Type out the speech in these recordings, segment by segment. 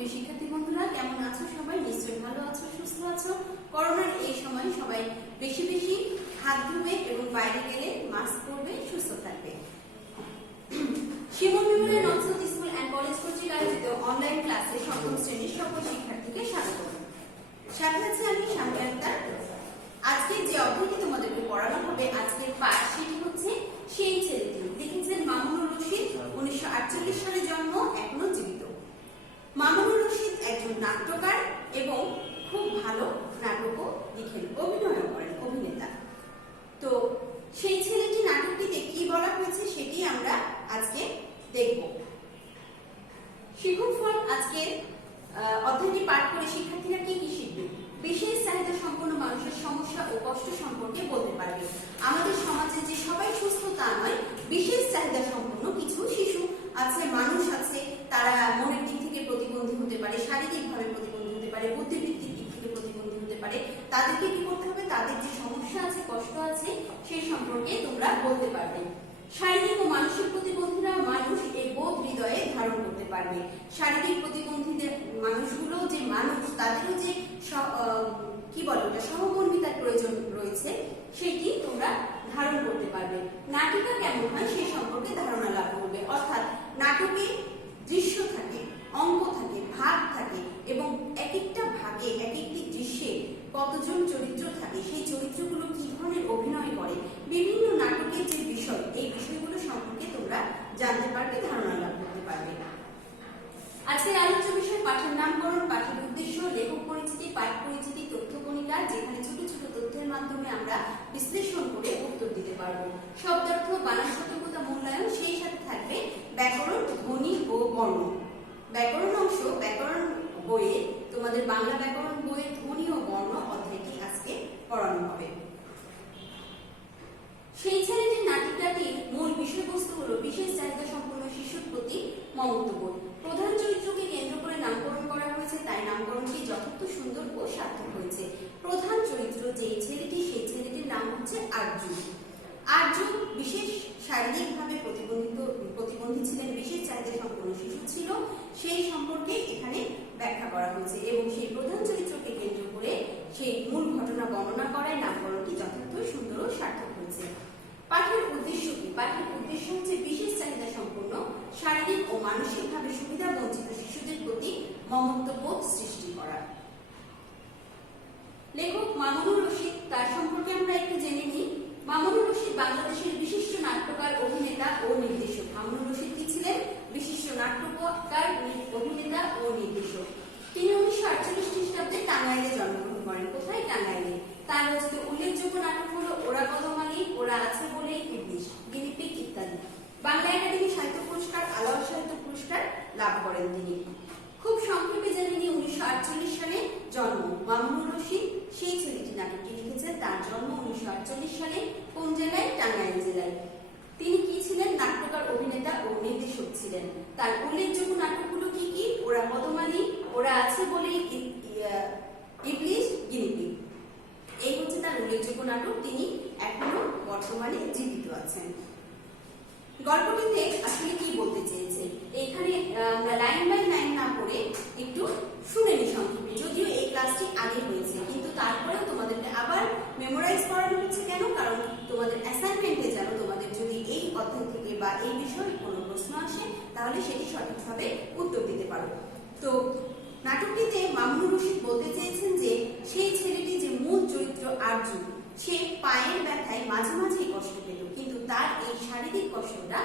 প্রিয় শিক্ষার্থী বন্ধুরা, কেমন আছো সবাই? নিশ্চয়ই ভালো আছো, সুস্থ আছো। করোনার এই সময় সবাই বেশি বেশি হাত ধুবে এবং বাইরে গেলে মাস্ক পরবে, সুস্থ থাকবে। Shimul memorial north school and college কর্তৃক আয়োজিত অনলাইন ক্লাসে সপ্তম শ্রেণীর সকল শিক্ষার্থীকে স্বাগত। সাথে আছে আমি শামিয়া আক্তার। আজকে যে অধ্যায়টি তোমাদেরকে পড়ানো হবে, আজকের পাঠ, সেটি হচ্ছে সেই ছেলেটি। লিখেছেন মামুনুর রশিদ। 1948 সালে জন্ম, এখনো জীবিত। মামুনুর রশিদ একজন নাট্যকার এবং খুব ভালো নাটকও লিখেন, অভিনয়ও করেন, অভিনেতা। তো সেই ছেলেটি নাটকটিতে কি বলা হয়েছে সেটি আমরা আজকে দেখব। শিখুন ফল। আজকে অধ্যায়টি পাঠ করে শিক্ষার্থীরা কি কি শিখবে? বিশেষ চাহিদা সম্পন্ন মানুষের সমস্যা ও কষ্ট সম্পর্কে বলতে পারবে। আমাদের সমাজে যে সবাই সুস্থ তা নয়, বিশেষ চাহিদা সম্পন্ন কিছু শিশু আছে, মানুষ আছে, তারা মনের দিক থেকে প্রতিবন্ধী হতে পারে, শারীরিকভাবে প্রতিবন্ধী হতে পারে, বুদ্ধিবৃত্তির দিক থেকে প্রতিবন্ধী হতে পারে। তাদেরকে কি করতে হবে? তাদের যে সমস্যা আছে, কষ্ট আছে, সেই সম্পর্কে তোমরা বলতে পারবে। শারীরিক ও মানসিক প্রতিবন্ধীরা মানুষ এই বোধ হৃদয়ে ধারণ করতে পারবে। শারীরিক প্রতিবন্ধীদের মানুষগুলো যে মানুষ, তাদেরও যে কি বলে ওটা, সহমর্মিতার প্রয়োজন রয়েছে, সেটি তোমরা ধারণ করতে পারবে। নাটিকা কেমন হয় সেই সম্পর্কে ধারণা লাভ করবে। অর্থাৎ নাটকে দৃশ্য থাকে, অঙ্ক থাকে, ভাগ থাকে এবং এক একটা ভাগে, এক একটি দৃশ্যে কতজন চরিত্র থাকে, সেই চরিত্রগুলো কি ধরনের অভিনয় করে, বিভিন্ন নাটকের যে বিষয়, এই বিষয়গুলো সম্পর্কে তোমরা জানতে পারবে, ধারণা লাভ করতে পারবে। আজকের আলোচ্য বিষয় পাঠের নামকরণ, পাঠের উদ্দেশ্য, লেখক পরিচিতি, পাঠ পরিচিতি, তথ্য কণিকা, যেখানে ছোট ছোট তথ্যের মাধ্যমে আমরা বিশ্লেষণ করে উত্তর দিতে পারবো। শব্দার্থ, বানান সতর্কতা মূল্যায়ন, সেই সাথে থাকবে ব্যাকরণ, ধ্বনি ও বর্ণ। ব্যাকরণ অংশ, ব্যাকরণ বইয়ে, তোমাদের বাংলা ব্যাকরণ বইয়ের ধ্বনি ও বর্ণ অধ্যায়টি আজকে পড়ানো হবে। সেই ছেলেটির নাটিকাটির মূল বিষয়বস্তু হলো বিশেষ চাহিদা সম্পন্ন শিশুর প্রতি মমত্ববোধ। প্রধান চরিত্রকে কেন্দ্র করে নামকরণ করা হয়েছে, তাই নামকরণটি যথার্থ সুন্দর ও সার্থক হয়েছে। প্রধান চরিত্র যে ছেলেটি, সেই ছেলেটির নাম হচ্ছে আরজু। আরজু বিশেষ শারীরিকভাবে প্রতিবন্ধী ছিলেন, বিশেষ চাহিদা সম্পন্ন শিশু ছিল, সেই সম্পর্কে এখানে ব্যাখ্যা করা হয়েছে এবং সেই প্রধান চরিত্রকে কেন্দ্র করে সেই মূল ঘটনা বর্ণনা করায় নামকরণটি যথার্থ সুন্দর ও সার্থক হয়েছে। পাঠের উদ্দেশ্য কি? পাঠের উদ্দেশ্য হচ্ছে বিশেষ চাহিদা সম্পন্ন, শারীরিক ও মানসিকভাবে সুবিধা বঞ্চিত শিশুদের প্রতি মমত্ববোধ সৃষ্টি করা। লেখক মামুনুর রশিদ, তার সম্পর্কে আমরা একটু জেনে নিই। মামুনুর রশিদ বাংলাদেশের বিশিষ্ট নাট্যকার, অভিনেতা ও নির্দেশক। মামুনুর রশিদ কি ছিলেন? বিশিষ্ট নাট্যকার, অভিনেতা ও নির্দেশক। তিনি 1948 খ্রিস্টাব্দে টাঙ্গাইলে জন্মগ্রহণ করেন। কোথায়? টাঙ্গাইলে। তার রচিত উল্লেখযোগ্য নাটক হলো ওরা কদমালি, ওরা আছে বলেই ইবলিশ, গিনিপিগ ইত্যাদি। বাংলা একাডেমি সাহিত্য পুরস্কার, আলোয় সাহিত্য পুরস্কার লাভ করেন তিনি। খুব সংক্ষেপে জেনে নিই, 1948 সালে জন্ম মামুনুর রশিদ। সেই ছেলেটি নাটকটি লিখেছেন। তার জন্ম 1948 সালে। কোন জেলায়? টাঙ্গাইল জেলায়। তিনি কি ছিলেন? নাট্যকার, অভিনেতা ও নির্দেশক ছিলেন। তার উল্লেখযোগ্য নাটকগুলো কি কি? ওরা কদমালি, ওরা আছে বলেই ইবলিশ, গিনিপিগ, এই হচ্ছে তার উল্লেখযোগ্য নাটক। তিনি এখনো বর্তমানে জীবিত আছেন। গল্পটিতে আসলে কি বলতে চেয়েছে, এখানে আমরা লাইন বাই লাইন না পড়ে একটু শুনে নি সংক্ষেপে। যদিও এই ক্লাসটি আগে হয়েছে, কিন্তু তারপরেও তোমাদেরকে আবার মেমোরাইজ করানো হচ্ছে। কেন? কারণ তোমাদের অ্যাসাইনমেন্টে যেন তোমাদের যদি এই অধ্যায় থেকে বা এই বিষয়ে কোনো প্রশ্ন আসে, তাহলে সেটি সঠিকভাবে উত্তর দিতে পারো। তো নাটকটিতে মামুনুর রশিদ বলতে চেয়েছেন যে সেই ছেলেটি যে মূল চরিত্র আরজু, সে পায়ের ব্যথায় মাঝে মাঝেই কষ্ট পেত, কিন্তু তার এই শারীরিক কষ্টটা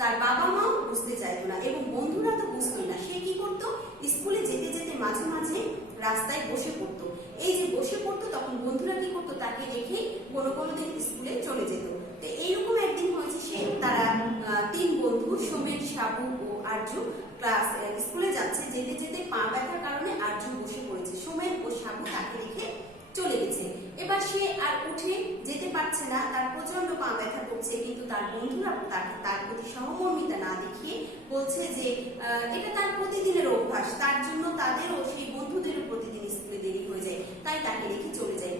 তার বাবা মাও বুঝতে চাইতো না এবং বন্ধুরা তো বুঝতোই না। সে কি করতো? স্কুলে যেতে যেতে মাঝে মাঝে রাস্তায় বসে পড়তো। এই যে বসে পড়তো, তখন বন্ধুরা কি করতো? তাকে রেখে কোনো কোনো দিন স্কুলে চলে যেত। তো এইরকম একদিন হয়েছে, তারা তিন বন্ধু, সোমেন, সাবু ও আরজু, স্কুলে যাচ্ছে, যেতে যেতে পা ব্যথার কারণে আরজু বসে পড়েছে। সোমেন ও সাবু তাকে রেখে চলে গেছে। এবার সে আর উঠে যেতে পারছে না, তার প্রচন্ড পা ব্যথা করছে, কিন্তু তার বন্ধুরা তার প্রতি সহমর্মিতা না দেখিয়ে বলছে যে এটা তার প্রতিদিনের অভ্যাস, তার জন্য তাদেরও, সেই বন্ধুদেরও প্রতিদিন স্কুলে দেরি হয়ে যায়, তাই তাকে রেখে চলে যায়।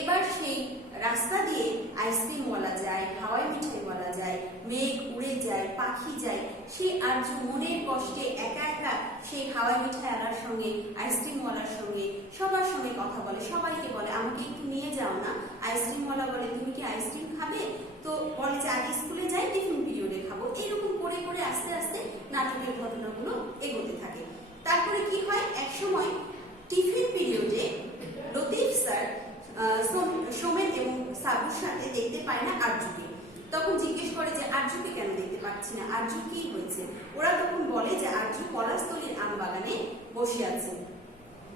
এবার সেই রাস্তা দিয়ে আইসক্রিম ওয়ালা যায়, হাওয়াই মিঠাই ওয়ালা যায়, মেঘ উড়ে যায়, পাখি যায়, সেই আর্য মনের কষ্টে একা একা সেই হাওয়াই মিঠাই আলার সঙ্গে, আইসক্রিমওয়ালার সঙ্গে, সবার সঙ্গে কথা বলে, সবাইকে বলে আমাকে একটু নিয়ে যাও না। আইসক্রিমওয়ালা বলে তুমি কি আইসক্রিম খাবে? তো বলে যে আগে স্কুলে যাই, টিফিন পিরিয়ডে খাবো। এইরকম করে করে আস্তে আস্তে নাটকের ঘটনাগুলো এগোতে থাকে। তারপরে কি হয়, এক সময় টিফিন পিরিয়ডে লতিফ স্যার সোমেন এবং সাবুর সাথে দেখতে পায় না আরজুকে। তখন জিজ্ঞেস করে যে আরজুকে কেন দেখতে পাচ্ছি না, আরজু কি হয়েছে? ওরা তখন বলে যে আরজু পলাশতলীর আম বাগানে বসে আছে।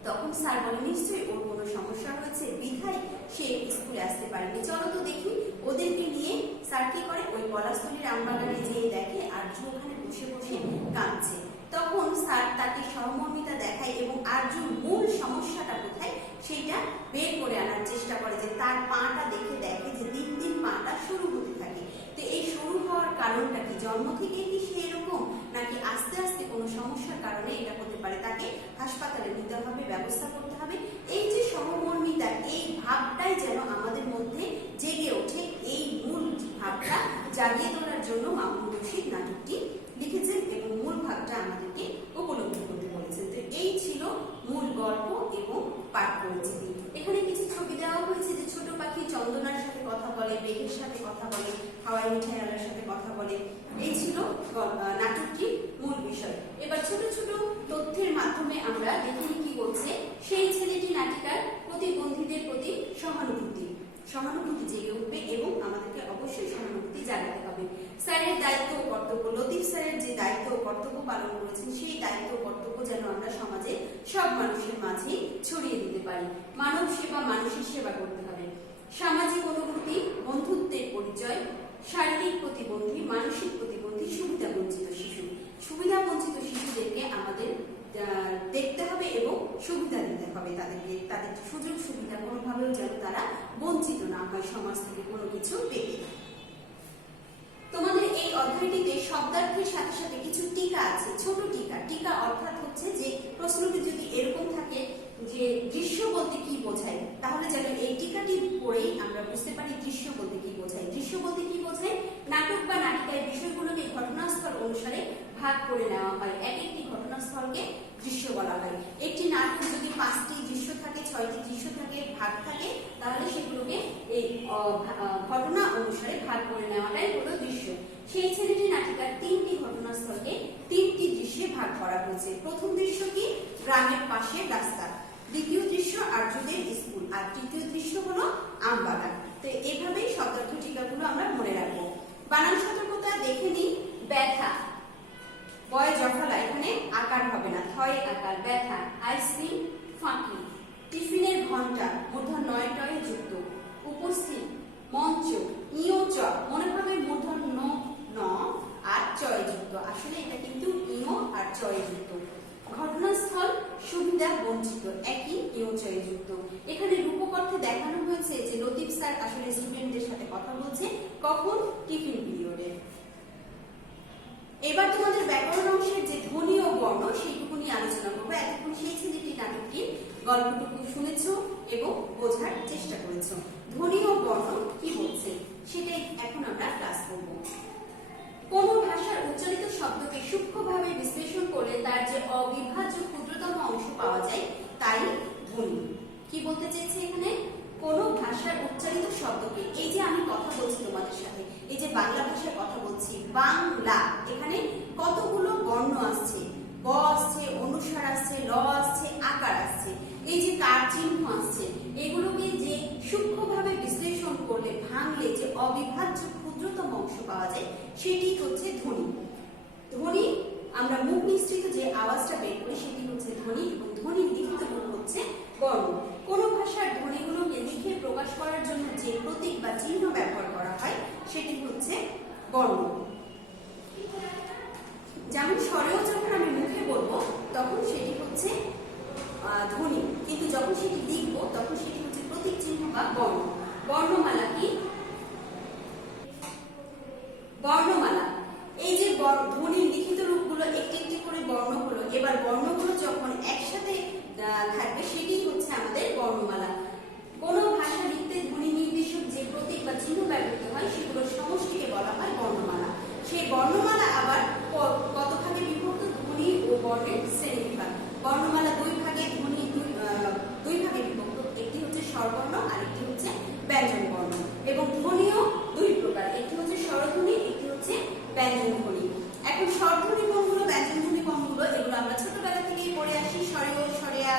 তখন স্যার বলে নিশ্চয়ই ওর কোনো সমস্যা হয়েছে, বিধায় সে স্কুলে আসতে পারেনি, চলো তো দেখি। ওদেরকে নিয়ে স্যার কি করে, ওই পলাশতলীর আম বাগানে যেয়ে দেখে আরজু ওখানে বসে বসে কাঁদছে। তখন স্যার তাকে সহমর্মিতা দেখায় এবং আরজুর মূল সমস্যাটা কোথায় সেটা বের করে আনার চেষ্টা করে, যে তার পাটা দেখে যে দিন দিন পাটা সরু হতে থাকে। তো এই সরু হওয়ার কারণটা কি, জন্ম থেকে কি সে এরকম, নাকি আস্তে আস্তে কোনো সমস্যার কারণে এটা হতে পারে, তাকে হাসপাতালে নিতে হবে, ব্যবস্থা করতে হবে। এই যে সহমর্মিতা, এই ভাবটাই যেন আমাদের মধ্যে জেগে ওঠে। এই মূল ভাবটা জাগিয়ে তোলার জন্য মামুনুর রশিদ নাটকটি লিখেছেন এবং মূল ভাবটা আমাদেরকে উপলব্ধি করতে বলেছেন। তো এই ছিল মূল গল্প এবং পাঠ পরিচিতি। এখানে কিছু ছবি দেওয়া হয়েছে, যে ছোট পাখি চন্দনার সাথে কথা বলে, বেগের সাথে কথা বলে, হাওয়াই মিঠাই আলার সাথে কথা বলে। এই ছিল নাটকটির মূল বিষয়। এবার ছোট ছোট তথ্যের মাধ্যমে আমরা দেখি কি বলছে। সেই ছেলেটি নাটিকার প্রতিবন্ধীদের প্রতি সহানুভূতি জেগে উঠবে এবং আমাদেরকে অবশ্যই সহানুভূতি জানাতে হবে। স্যারের দায়িত্ব ও কর্তব্য, লতিফ স্যারের যে দায়িত্ব ও কর্তব্য পালন করেছেন, সেই দায়িত্ব ও কর্তব্য যেন আমরা সমাজে সব মানুষের মাঝে ছড়িয়ে দিতে পারি। মানব সেবা, মানুষের সেবা করতে হবে। সামাজিক অনুভূতি, বন্ধুত্বের পরিচয়, শারীরিক প্রতিবন্ধী, মানসিক প্রতিবন্ধী, সুবিধা বঞ্চিত শিশু। সুবিধা বঞ্চিত শিশুদেরকে আমাদের দেখতে হবে এবং সুবিধা দিতে হবে তাদেরকে, তাদের সুযোগ সুবিধা কোনোভাবেও যেন তারা বঞ্চিত না হয় সমাজ থেকে কোনো কিছু পেতে। তোমাদের এই অধ্যায়টিতে শব্দার্থের সাথে সাথে কিছু টিকা আছে, ছোট টিকা। টিকা অর্থাৎ হচ্ছে যে প্রশ্নটি যদি এরকম থাকে যে দৃশ্য বলতে কি বোঝায়, তাহলে যেন এই টিকাটি পড়েই আমরা বুঝতে পারি দৃশ্য বলতে কি বোঝায়। দৃশ্য বলতে কি বোঝায়, নাটক বা নাটিকায় বিষয়গুলোকে ঘটনাস্থল অনুসারে ভাগ করে নেওয়া হয়। এক একটি ঘটনাস্থলকে দৃশ্য বলা হয়। একটি নাটক যদি 5টি দৃশ্য থাকে, 6টি দৃশ্য থাকে, ভাগ থাকে, তাহলে সেগুলোকে এই ঘটনা অনুসারে ভাগ করে নেওয়াটাই হলো দৃশ্য। সেই ছেলেটি নাটিকার 3টি ঘটনাস্থলকে 3টি দৃশ্যে ভাগ করা হয়েছে। প্রথম দৃশ্য কি, গ্রামের পাশে রাস্তা। দ্বিতীয় দৃশ্য আর্যদের স্কুল। আর তৃতীয় দৃশ্য হলো আমবাগান। তো এইভাবেই শব্দার্থ টিকাগুলো আমরা মনে রাখবো। বানান সতর্কতা দেখে নিই। ব্যথা, বয় জফলা, এখানে আকার হবে না, থয় আকার, ব্যথা। আইসক্রিম, ফাঁকি। টিফিনের ঘন্টা, মূর্ধন্য 9 টয়ে যুক্ত। উপস্থিত, মঞ্চ, ইয় চ, মনে হবে মূর্ধন্য ন আর চয়ে যুক্ত, আসলে এটা কিন্তু ইয় আর চয়ে যুক্ত। ঘটনাস্থল, সুবিধা বঞ্চিত, একই ইয় চয়ে যুক্ত। এখানে রূপক অর্থে দেখানো হয়েছে যে লতিফ স্যার আসলে স্টুডেন্টদের সাথে কথা বলছে, কখন, টিফিন পিরিয়ডে। এবার তোমাদের ব্যাকরণ অংশের যে ধ্বনি ও বর্ণ সেইটুকু নিয়ে আলোচনা করবো। এতক্ষণ সেই ছেলেটি নাটকটির গল্পটুকু শুনেছো এবং বোঝার চেষ্টা করেছো। ধ্বনি ও বর্ণ কি বলছে সেটাই এখন আমরা ক্লাস করব। কোন ভাষার উচ্চারিত শব্দকে সূক্ষ্মভাবে বিশ্লেষণ করলে তার যে অবিভাজ্য ক্ষুদ্রতম অংশ পাওয়া যায় তাই ধ্বনি। কি বলতে চেয়েছে এখানে, কোন ভাষার উচ্চারিত শব্দকে, এই যে আমি কথা বলছি তোমাদের সাথে, এই যে বাংলা ভাষায় কথা বলছি, বাংলা, এখানে কতগুলো বর্ণ আসছে, ব আসছে, অনুস্বার আসছে, ল আসছে, আকার আসছে, এই যে কার চিহ্ন আসছে, এগুলোকে যে সূক্ষ্মভাবে বিশ্লেষণ করলে, ভাঙলে যে অবিভাজ্য ক্ষুদ্রতম অংশ পাওয়া যায় সেটি হচ্ছে ধ্বনি। ধ্বনি আমরা মুখ নিঃসৃত যে আওয়াজটা বের করি সেটি হচ্ছে ধ্বনি, এবং ধ্বনির লিখিত রূপ হচ্ছে বর্ণ। কোন ভাষার ধ্বনিগুলোকে লিখে প্রকাশ করার জন্য যে প্রতীক বা চিহ্ন ব্যবহার করা হয় সেটি হচ্ছে বর্ণ। যেমন স্বরেও যখন আমি মুখে বলবো তখন সেটি হচ্ছে ধ্বনি, কিন্তু যখন সেটি লিখবো তখন সেটি হচ্ছে প্রতীক চিহ্ন বা বর্ণ। বর্ণমালা কি, বর্ণমালা এই যে ধ্বনির লিখিত রূপগুলো একটি একটি করে বর্ণ হলো, এবার বর্ণগুলো যখন একসাথে থাকবে সেটি হচ্ছে আমাদের বর্ণমালা। কোন ভাষা লিখতে ধ্বনি নির্দেশক যে প্রতীক বা চিহ্ন ব্যবহৃত হয় সেগুলোর সমষ্টিকে বলা হয় বর্ণমালা। বর্ণের শ্রেণীবিভাগ। বর্ণমালা দুই ভাগে বিভক্ত, একটি হচ্ছে স্বরবর্ণ আর একটি হচ্ছে ব্যঞ্জন বর্ণ। এবং ধ্বনিও দুই প্রকার, একটি হচ্ছে স্বরধ্বনি, একটি হচ্ছে ব্যঞ্জন ধ্বনি। এখন স্বরধ্বনি কোনগুলো, ব্যঞ্জন ধ্বনি কোনগুলো, এগুলো আমরা ছোটবেলা থেকেই পড়ে আসি। স্বরেও, স্বরেয়া,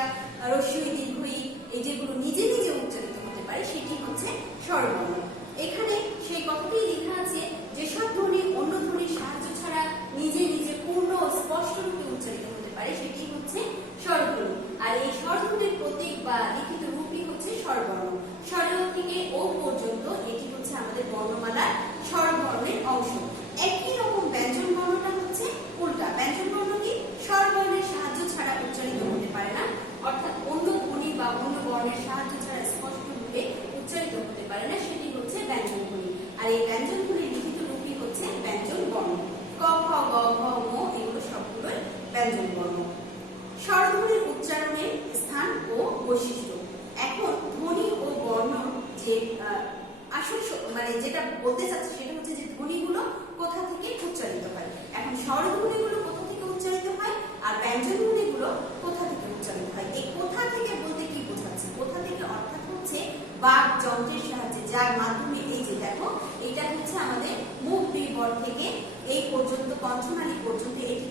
রস্যই, দীর্ঘই, এই যেগুলো নিজে নিজে উচ্চারিত হতে পারে সেটি হচ্ছে স্বরবর্ণ। এখানে সেই কথাটি লেখা আছে, যেসব ধ্বনি অন্য ধ্বনির সাহায্য ছাড়া নিজে নিজে পূর্ণ ও স্পষ্ট রূপে উচ্চারিত হতে পারে সেটি হচ্ছে স্বরধ্বনি। আর এই স্বরধ্বনির প্রতীক বা লিখিত রূপই হচ্ছে স্বরবর্ণ। স্বরেও থেকে ও পর্যন্ত এটি হচ্ছে আমাদের বর্ণমালার স্বরবর্ণের অংশ। একই রকম ব্যঞ্জন বর্ণটা হচ্ছে উল্টা। ব্যঞ্জন বর্ণ কি স্বরবর্ণের সাহায্য ছাড়া উচ্চারিত হতে পারে না, অর্থাৎ অন্য ধ্বনি বা অন্য বর্ণের সাহায্য ছাড়া স্পষ্ট রূপে উচ্চারিত হতে পারে না, সেটি হচ্ছে ব্যঞ্জন ধ্বনি। আর এই ব্যঞ্জন ধ্বনির লিখিত রূপই হচ্ছে ব্যঞ্জন বর্ণ। ক, খ, গ, ঘ, ম এগুলো সবগুলোই ব্যঞ্জন বর্ণ। স্বরধ্বনির উচ্চারণের স্থান ও বৈশিষ্ট্য। এখন ধ্বনি ও বর্ণ যে আসল মানে যেটা বলতে চাচ্ছি সেটা হচ্ছে যে ধ্বনিগুলো কোথা থেকে উচ্চারিত হয়। এখন স্বরধ্বনিগুলো কোথা থেকে উচ্চারিত হয় আর ব্যঞ্জন ধ্বনিগুলো কোথা থেকে উচ্চারিত হয়। এই কোথা থেকে বলতে কি বোঝাচ্ছে? কোথা থেকে অর্থাৎ হচ্ছে বাক যন্ত্রের সাহায্যে, যার মাধ্যমে এই যে দেখো এটা হচ্ছে আমাদের মুখ বিবর থেকে এই পর্যন্ত কণ্ঠনালী পর্যন্ত, এটি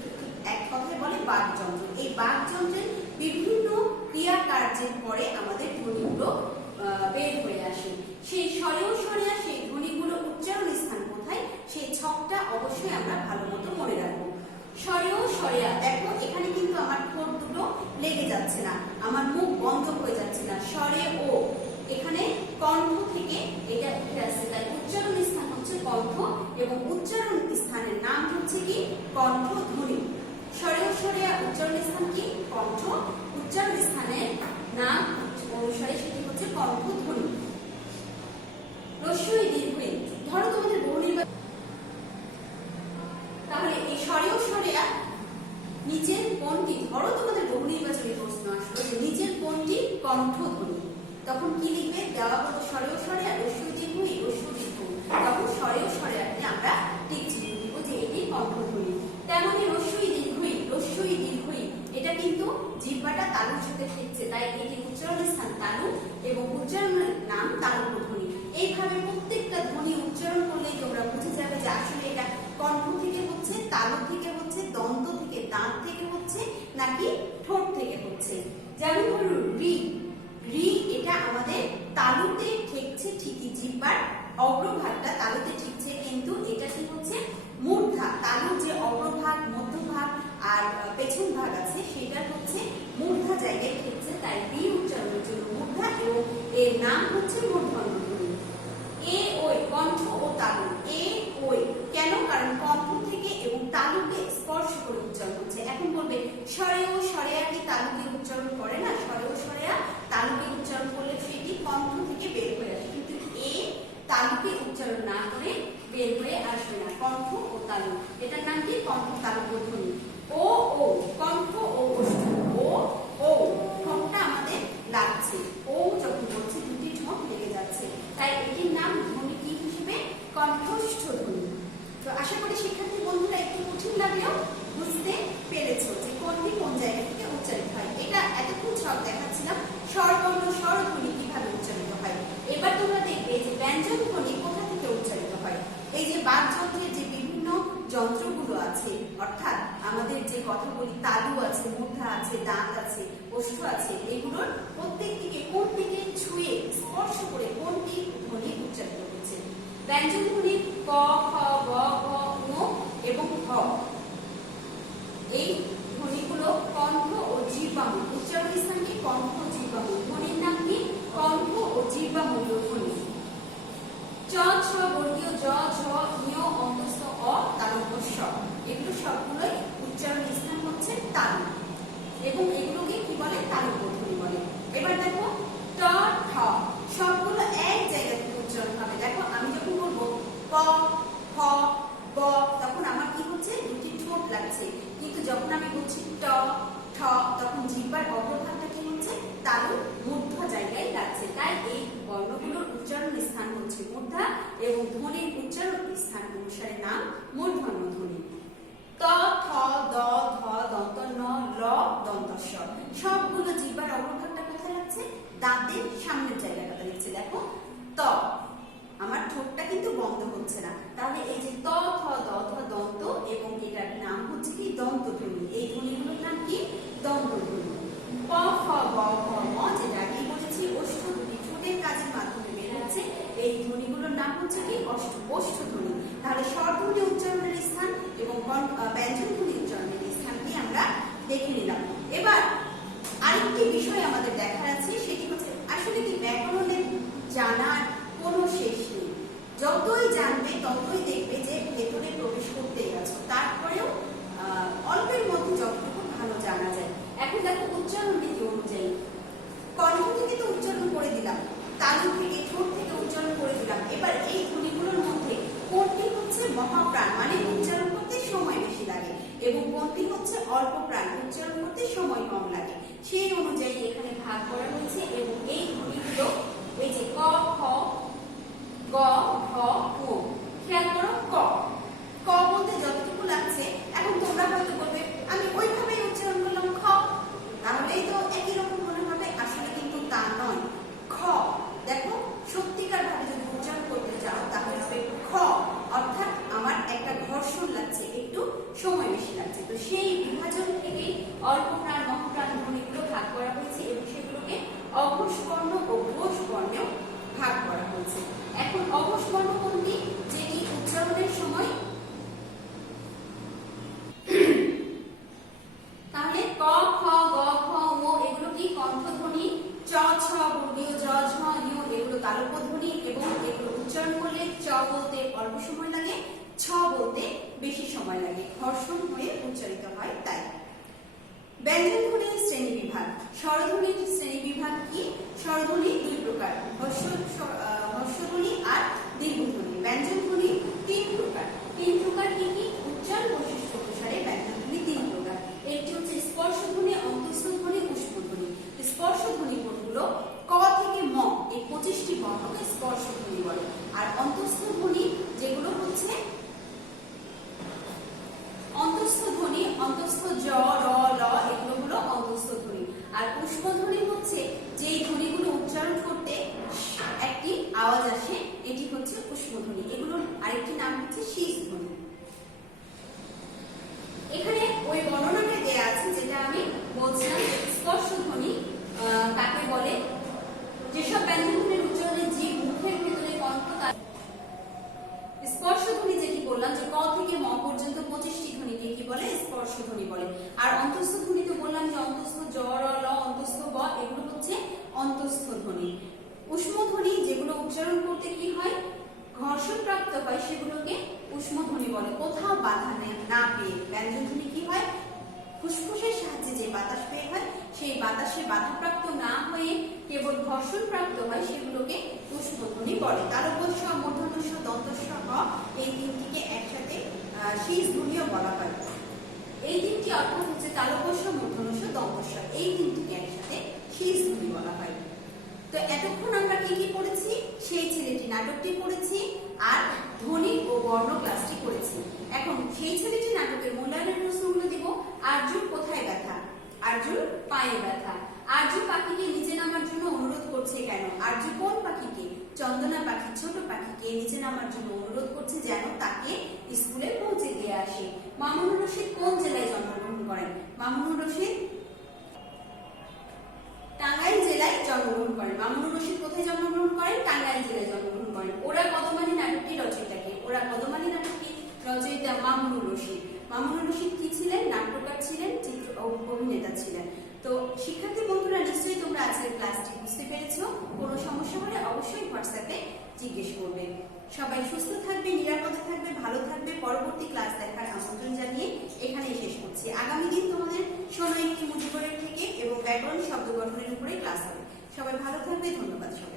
এক কথায় বলে বাক যন্ত্র। এই বাক যন্ত্রের বিভিন্ন ক্রিয়া কার্যের পরে আমাদের ধ্বনিগুলো বের হয়ে আসে। সেই স্বরেও স্বরেয়া সেই ধ্বনিগুলো উচ্চারণ স্থান কোথায় সেই ছকটা অবশ্যই আমরা ভালো মতো মনে রাখবো। স্বরেও স্বরেয়া, দেখো এখানে কিন্তু আমার ঠোঁট দুটো লেগে যাচ্ছে না, আমার মুখ বন্ধ হয়ে যাচ্ছে না। স্বরে ও এখানে কণ্ঠ থেকে এটা উঠে আসছে, তাই উচ্চারণ স্থান হচ্ছে কণ্ঠ এবং উচ্চারণ স্থানের নাম হচ্ছে কি কণ্ঠধ্বনি। স্বরেও স্বরেয়া উচ্চারণ স্থান কি কণ্ঠ, উচ্চারণ স্থানের নাম অনুসারে সেটি হচ্ছে কণ্ঠধ্বনি। রস্যই, দীর্ঘই, ধরো তোমাদের বহুনির্বাচন, তাহলে এই স্বরেও স্বরেয়া নিচের কোনটি, ধরো তোমাদের বহুনির্বাচনী প্রশ্ন আসলো যে নিচের কোনটি কণ্ঠধ্বনি, তখন কি লিখবে? দেওয়া হলো স্বরেও স্বরেয়া, রস্যই, দীর্ঘই, রস্যই, দীর্ঘই, তখন স্বরেও স্বরেয়াকে আমরা টিক চিহ্ন দিব যে এটি কণ্ঠধ্বনি। তেমনি রস্যই, দীর্ঘই, রস্যই, দীর্ঘই, এটা কিন্তু জিহ্বাটা তালুর সাথে ঠেকছে, তাই এটি উচ্চারণ স্থান তালু এবং উচ্চারণের নাম তালুধ্বনি। এইভাবে প্রত্যেকটা ধ্বনি উচ্চারণ করলেই তোমরা বুঝে যাবে যে আসলে এটা কণ্ঠ থেকে হচ্ছে, তালু থেকে হচ্ছে, দন্ত থেকে, দাঁত থেকে হচ্ছে নাকি ঠোঁট থেকে হচ্ছে। যেমন ধরুন রি, রি এটা আমাদের তালুতে ঠেকছে ঠিকই, জিহ্বার অগ্রভাগটা তালুতে ঠেকছে, কিন্তু এটা কি হচ্ছে মূর্ধা, তালুর যে অগ্রভাগ, মধ্যভাগ আর পেছন ভাগ আছে সেটা হচ্ছে মূর্ধা জায়গায় ঠেকছে, তাই রি উচ্চারণের জন্য মূর্ধা এবং এর নাম হচ্ছে মূর্ধন্য ধ্বনি। এ ওই, কণ্ঠ ও তালু, এ ওই কেন? কারণ কণ্ঠ থেকে এবং তালুকে স্পর্শ করে উচ্চারণ হচ্ছে। এখন বলবে স্বরেও স্বরেয়া কি তালুকে উচ্চারণ করে না? স্বরেও স্বরেয়া তালুকে উচ্চারণ করলে সেটি কণ্ঠ থেকে বের হয়ে আসে, কিন্তু এ তালুকে উচ্চারণ না করে বের হয়ে আসবে না, কণ্ঠ ও তালু, এটার নাম কি কণ্ঠ তালু ধ্বনি। ও ও, কণ্ঠ ও ওষ্ঠ, ও ও ঠোঁটটা আমাদের লাগছে, ও যখন বলছে দুটি ঠোঁট লেগে যাচ্ছে, তাই এটির নাম ধ্বনি কি হিসেবে কণ্ঠস্থ ধ্বনি। তো আশা করি শিক্ষার্থী বন্ধুরা একটু কঠিন লাগলেও বুঝতে পেরেছো যে কোনটি কোন জায়গা থেকে উচ্চারিত হয়। এটা এতক্ষণ ছক দেখাচ্ছিলাম স্বরবর্ণ স্বরধ্বনি কিভাবে উচ্চারিত হয়। এবার তোমরা দেখবে যে ব্যঞ্জন ধ্বনি কোথা থেকে উচ্চারিত হয়। এই যে বাকযন্ত্রের যে বিভিন্ন যন্ত্রগুলো আছে, অর্থাৎ আমাদের যে কথা বলি তালু আছে, মূর্ধা আছে, দাঁত আছে, ওষ্ঠ আছে, এগুলোর প্রত্যেকটিকে কোন দিকে ছুঁয়ে স্পর্শ করে কোনটি ধ্বনি উচ্চারিত হচ্ছে। ব্যঞ্জন ধ্বনি ক, খ, গ, ঘ, ঙ এবং হ, এই ধ্বনিগুলো কণ্ঠ ও জিহ্বামূল, উচ্চারণ স্থান কি কণ্ঠ ও জিহ্বামূল, ধ্বনির নাম কি কণ্ঠ ও জিহ্বামূল ধ্বনি। চ, ছ, বর্গীয় জ, ঝ, ঞ, অন্তস্থ অ, তালব্য স, এগুলো সবগুলোই উচ্চারণ স্থান হচ্ছে তালু এবং এগুলোকে কি বলে? তালব্য ধ্বনি বলে। এবার দেখো ট, ঠ, সবগুলো এক জায়গা থেকে উচ্চারণ হবে। দেখো আমি যখন বলবো ক, খ, গ, তখন আমার কি হচ্ছে? দুটি ঠোঁট লাগছে, কিন্তু যখন আমি বলছি ট, ঠ, তখন জিহ্বার অগ্রভাগটা কি হচ্ছে? তালুর মূর্ধা জায়গায় লাগছে, তাই এই বর্ণগুলোর উচ্চারণ স্থান হচ্ছে মূর্ধা এবং ধ্বনির উচ্চারণ স্থান অনুসারে নাম মূর্ধন্য ধ্বনি। ত, থ, দ, ধ, দন্ত, ন, দাঁতের সামনের জায়গাটা লিখছি, দেখো ত, আমার ঠোঁটটা কিন্তু বন্ধ হচ্ছে না। তাহলে এই যে ত থ দ থ দন্ত, এবং এটার নাম হচ্ছে কি দন্তধ্বনি। এই ধ্বনিগুলোর নাম কি দন্তধ্বনি। প ফ ব ভ ম, যেটা আগেই বলেছি ওষ্ঠধ্বনি, ঠোঁটের কাজের মাধ্যমে বের হচ্ছে, এই ধ্বনিগুলোর নাম হচ্ছে কি ওষ্ঠধ্বনি। তাহলে স্বরধ্বনি উচ্চারণের স্থান এবং ব্যঞ্জন ধ্বনি উচ্চারণের স্থানটি আমরা দেখে নিলাম। এবার আরেকটি বিষয় আমাদের দেখার আছে, সেটি হচ্ছে আসলে কি ব্যাকরণের জানার কোনো শেষ নেই। যতই জানবে ততই দেখবে যে ভেতরে প্রবেশ করতেই আছো, তারপরেও অল্পের মধ্যে যতটুকু ভালো জানা যায়। এখন দেখো উচ্চারণ নীতি অনুযায়ী কণ্ঠ থেকে তো উচ্চারণ করে দিলাম, তালু থেকে ঠোঁট থেকে উচ্চারণ করে দিলাম। এবার এই ধ্বনিগুলোর মধ্যে কোনটি হচ্ছে মহাপ্রাণ, মানে উচ্চারণ করতে সময় বেশি লাগে, এবং কোনটি হচ্ছে অল্প প্রাণ, উচ্চারণ করতে সময় কম লাগে, সেই অনুযায়ী এখানে ভাগ করা হয়েছে। এবং এই ধ্বনিগুলো এই যে ক খ গ ঘ ঙ, খেয়াল করো ক, ক বলতে যতটুকু লাগছে, এখন তোমরা হয়তো বলবে আমি ওইভাবেই উচ্চারণ করলাম খ, তাহলেই তো একই রকম মনে হবে। আসলে কিন্তু তা নয়। খ, দেখো সত্যিকার ভাবে যদি উচ্চারণ করতে চাও তাহলে হবে খ, অর্থাৎ আমার একটা ঘর্ষণ লাগছে, একটু সময় বেশি লাগছে। তো সেই বিভাজন থেকেই অল্প প্রাণ মহাপ্রাণ ধ্বনিগুলো ভাগ করা হয়েছে, এবং সেগুলোকে অঘোষ বর্ণ ও ঘোষ বর্ণেও ভাগ করা হয়েছে। এখন অঘোষ বর্ণ কোনটি, যেটি উচ্চারণের সময়, তাহলে ক খ গ ঘ ঙ এগুলো কি কণ্ঠধ্বনি, চ ছ বর্গীয় জ ঝ ঞ এগুলো তালব্য ধ্বনি, এবং এগুলো উচ্চারণ করলে চ বলতে অল্প সময় লাগে, ছ বলতে বেশি সময় লাগে, ঘর্ষণ হয়ে উচ্চারিত হয় তাই। ব্যঞ্জন ধ্বনির শ্রেণী বিভাগ। স্বরধ্বনির শ্রেণী বিভাগ কি? স্বরধ্বনি দুই প্রকার, হর্ষধ্বনি আর দীর্ঘধ্বনি। ব্যঞ্জন ধ্বনি তিন প্রকার। তিন প্রকার কি কি? উচ্চারণ বৈশিষ্ট্য অনুসারে ব্যঞ্জন ধ্বনি তিন প্রকার। একটি হচ্ছে স্পর্শধ্বনি, অন্তঃস্থ ধ্বনি, ঊষ্মধ্বনি। স্পর্শধ্বনি কোনগুলো? ক থেকে ম, এই 25টি বর্ণকে স্পর্শধ্বনি বলে। আর অন্তঃস্থ ধ্বনি যেগুলো হচ্ছে অন্তঃস্থ ধ্বনি, অন্তঃস্থ জ র ল এগুলো হলো অন্তঃস্থ ধ্বনি। আর ঊষ্মধ্বনি হচ্ছে যেই ধ্বনিগুলো উচ্চারণ করতে একটি আওয়াজ আসে, এটি হচ্ছে ঊষ্মধ্বনি। এগুলোর আরেকটি নাম হচ্ছে শীষ ধ্বনি। এখানে ওই বর্ণনাটা দেয়া আছে যেটা আমি বলছিলাম, স্পর্শধ্বনি কাকে বলে? যেসব ব্যঞ্জনধ্বনির উচ্চারণে জীব মুখের ভেতরে কণ্ঠ, স্পর্শধ্বনি যেটি বললাম যে ক থেকে ম পর্যন্ত 25টি ধ্বনিকে কি বলে? স্পর্শধ্বনি বলে। আর অন্তঃস্থ ধ্বনি তো বললাম যে অন্তঃস্থ জ র ল, অন্তঃস্থ ব এগুলো হচ্ছে অন্তঃস্থ ধ্বনি। ঊষ্মধ্বনি যেগুলো উচ্চারণ করতে কি হয়? ঘর্ষণ প্রাপ্ত হয়, সেগুলোকে ঊষ্মধ্বনি বলে। কোথাও বাধা না পেয়ে ব্যঞ্জনধ্বনি কি হয়? ফুসফুসের সাহায্যে যে বাতাস বের হয়, সেই বাতাসে বাধাপ্রাপ্ত না হয়ে কেবল ঘর্ষণ প্রাপ্ত হয়, সেগুলোকে ঊষ্মধ্বনি বলে। তালব্য স, মূর্ধন্য স, দন্ত স, হ এই তিনটিকে একসাথে শীষ ধ্বনিও বলা হয়। এই তিনটি অর্থাৎ হচ্ছে তালব্য স, মূর্ধন্য স, দন্ত স, এই তিনটিকে একসাথে শীষ ধ্বনি বলা হয়। তো এতক্ষণ আমরা কি কি পড়েছি? সেই ছেলেটি নাটকটি পড়েছি, আর ধ্বনি ও বর্ণ ক্লাসটি করেছি। এখন সেই ছেলেটি নাটকের মূল্যায়নের প্রশ্নগুলো দিব। আরজুর কোথায় ব্যথা? আরজুর পায়ে ব্যথা। আরজু পাখিকে নিচে নামার জন্য অনুরোধ করছে কেন? আরজু কোন পাখিকে? চন্দনা পাখি, ছোট পাখিকে নিচে নামার জন্য অনুরোধ করছে যেন তাকে স্কুলে পৌঁছে দিয়ে আসে। মামুনুর রশিদ কোন জেলায় জন্মগ্রহণ করেন? মামুনুর রশিদ টাঙ্গাইল জেলায় জন্মগ্রহণ করেন। মামুনুর রশিদ কোথায় জন্মগ্রহণ করেন? টাঙ্গাইল জেলায় জন্মগ্রহণ করেন। ওরা কদমালী নাটকটি রচয়িতা কে? ওরা কদমালী নাটকটি রচয়িতা মামুনুর রশিদ। মামুনুর রশিদ কি ছিলেন? নাট্যকার ছিলেন, চিত্র অভিনেতা ছিলেন। তো শিক্ষার্থী বন্ধুরা, নিশ্চয়ই তোমরা আজকের ক্লাসটি বুঝতে পেরেছো। কোনো সমস্যা হলে অবশ্যই হোয়াটসঅ্যাপে জিজ্ঞেস করবে। সবাই সুস্থ থাকবে, নিরাপদে থাকবে, ভালো থাকবে। পরবর্তী ক্লাস দেখার আমন্ত্রণ জানিয়ে এখানেই শেষ করছি। আগামী দিন তোমাদের 16 একটি মুজিবরের থেকে এবং ব্যাকরণ শব্দ গঠনের উপরে ক্লাস হবে। সবাই ভালো থাকবে। ধন্যবাদ সবাই।